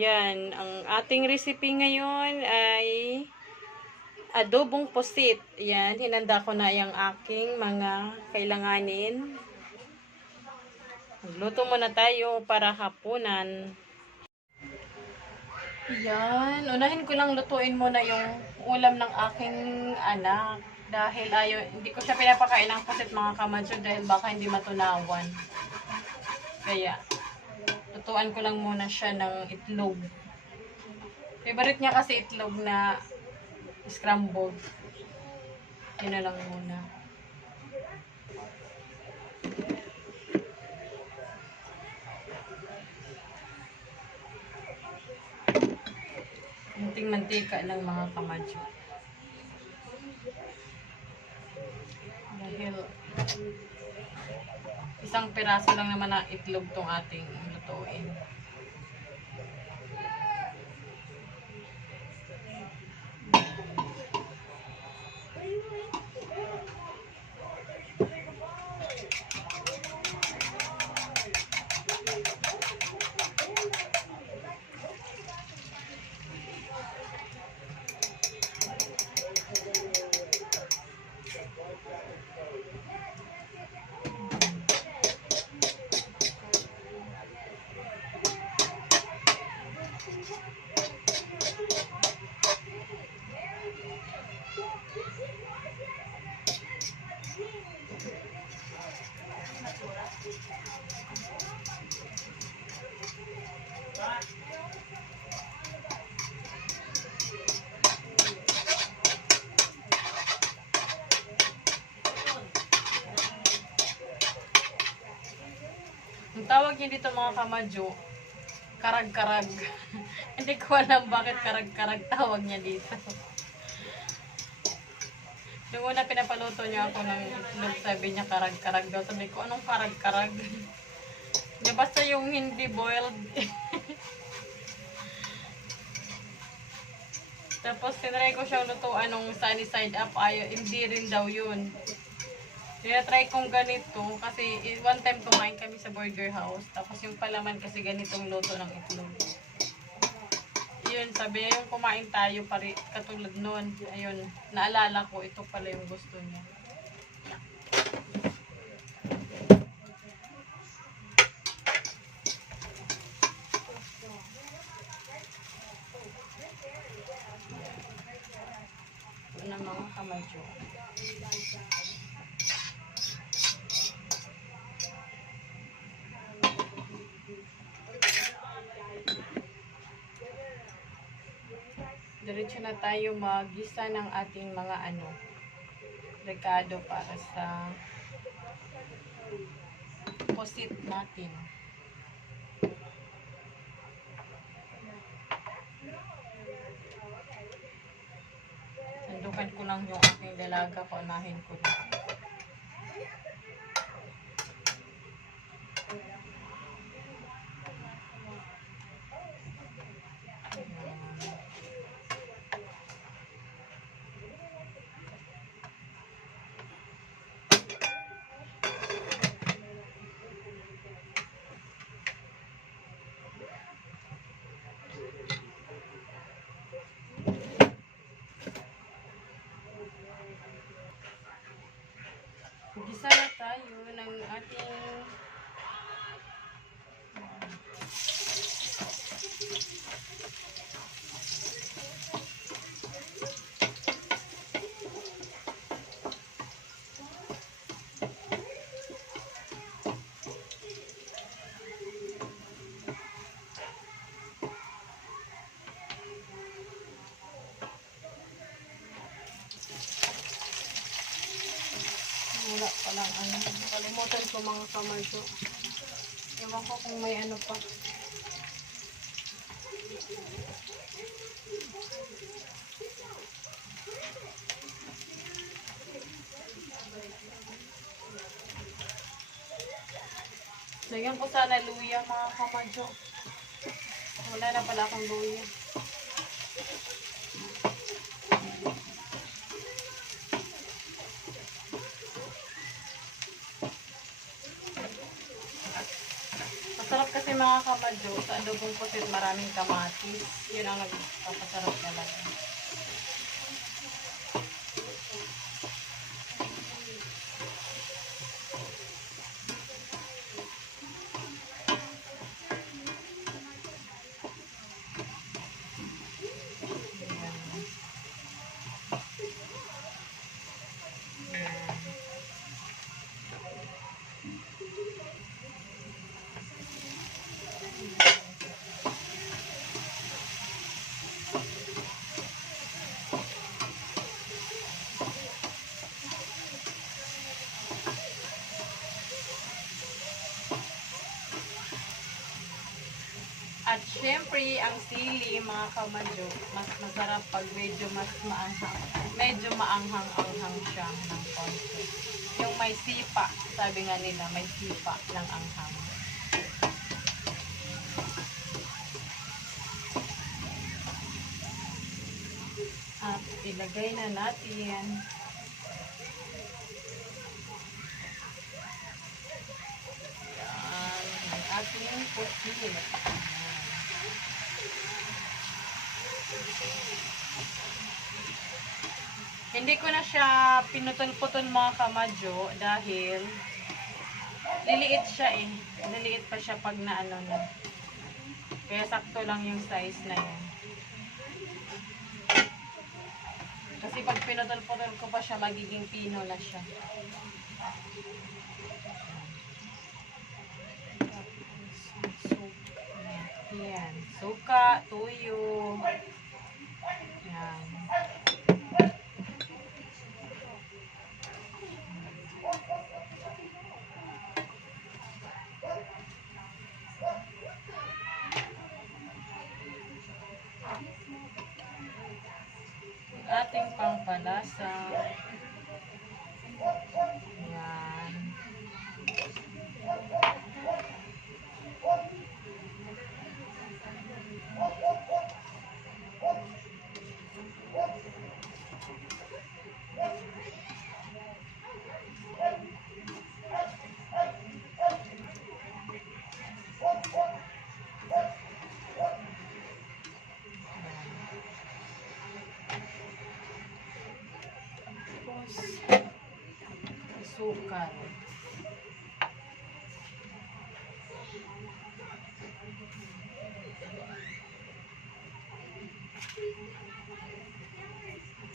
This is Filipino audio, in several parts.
Yan, ang ating recipe ngayon ay adobong pusit. Yan, hinanda ko na yung aking mga kailanganin. Magluto muna tayo para hapunan. Yan, unahin ko lang lutuin muna yung ulam ng aking anak. Dahil hindi ko siya pinapakain ng pusit mga kamadyo dahil baka hindi matunawan. Kaya, lutuan ko lang muna siya ng itlog. Favorite niya kasi itlog na scrambled. Yun na lang muna. Munting mantika lang mga kamadyo. Dahil isang piraso lang naman na itlog tong ating lutuin. Ang tawag niya dito mga kamadyo, karag-karag. Hindi ko alam bakit karag-karag tawag niya dito. Yung una pinapaluto niya ako ng itlog, sabi niya karag-karag daw. Sabi ko, anong karag-karag? Di basta yung hindi boiled. Tapos tinry ko siyang lutuan nung sunny side up, hindi rin daw yun. Kaya try kong ganito kasi one time kumain kami sa burger house. Tapos yung palaman kasi ganitong luto ng itlog. Yun, sabi niya yung kumain tayo katulad nun. Ayun, naalala ko ito pala yung gusto niya. Ito na mga kamadyo. Diretso na tayo mag-gisa ng ating mga rekado para sa pusit natin. Sandukan ko lang yung aking dalaga, paunahin ko na. Gisa na tayo ng ating wala palang kalimutan ko mga kamadyo. Ewan ko kung may pa. Lagyan ko sana luya mga kamadyo. Wala na pala akong luya. Masarap kasi mga kamadyo, sa adobong pusit maraming kamatis. Yun ang nagpapasarap talaga. At syempre, ang sili, mga kamadyo, mas masarap pag medyo mas maanghang. Medyo maanghang-anghang siya ng konti. Yung may sipa, sabi nga nila, may sipa ng anghang. At ilagay na natin yan, ang ating pusit. Hindi ko na siya pinutol-putol mga kamadyo dahil liliit siya eh. Liliit pa siya pag naano na. Kaya sakto lang yung size na yun. Kasi pag pinutol-putol ko pa siya, magiging pino na siya. Yan. Suka, tuyo. Yan. Ating pampalasa. Yan. Sukal.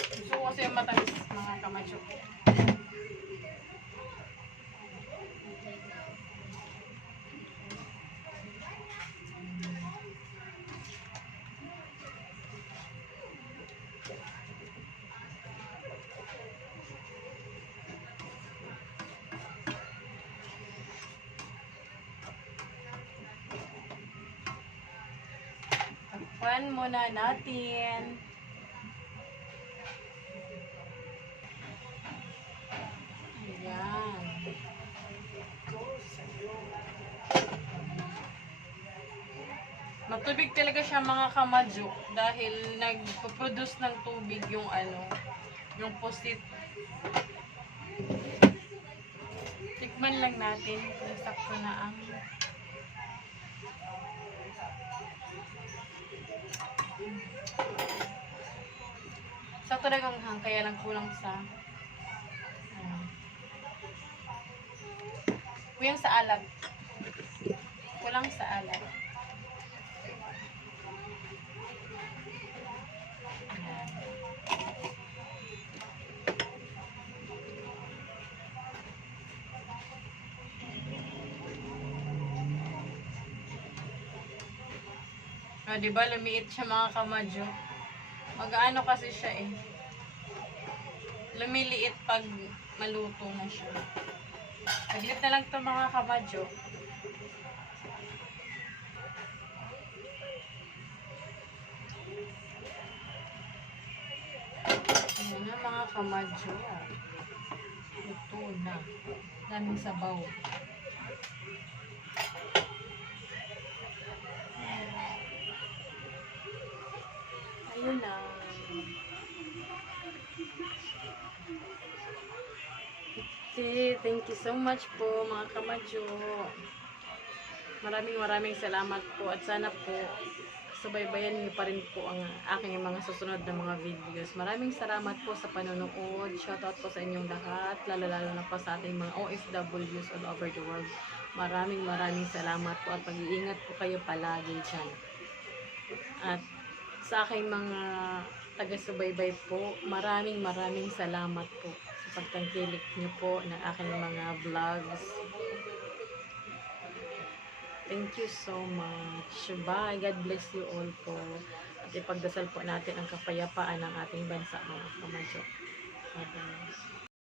Gusto ko kasi yung matamis mga kamadyo. Takpan muna natin. Ayan. Matubig talaga siya mga kamadyo dahil nagpo-produce ng tubig yung yung pusit. Tikman lang natin kung sakto na ang sakto na ang kaya lang kulang sa kulang sa alat. Kulang sa alat. Ah, diba lumiit siya mga kamadyo? Mag-ano kasi siya eh. Lumiliit pag maluto na siya. Saglit na lang ito mga kamadyo. Ayan na mga kamadyo. Luto na. Daming sabaw. Ayun na. Okay, thank you so much po mga kamadyo. Maraming salamat po at sana po subaybayan niyo pa rin po ang aking mga susunod na mga videos. Maraming salamat po sa panonood. Shoutout po sa inyong lahat, lalo na po sa ating mga OFWs all over the world. Maraming salamat po at mag-iingat po kayo palagi dyan. At sa aking mga taga-subaybay po, maraming salamat po sa pagtangkilik niyo po ng aking mga vlogs. Thank you so much. Bye. God bless you all po. At ipagdasal po natin ang kapayapaan ng ating bansa, mga kamadyo. Bye-bye.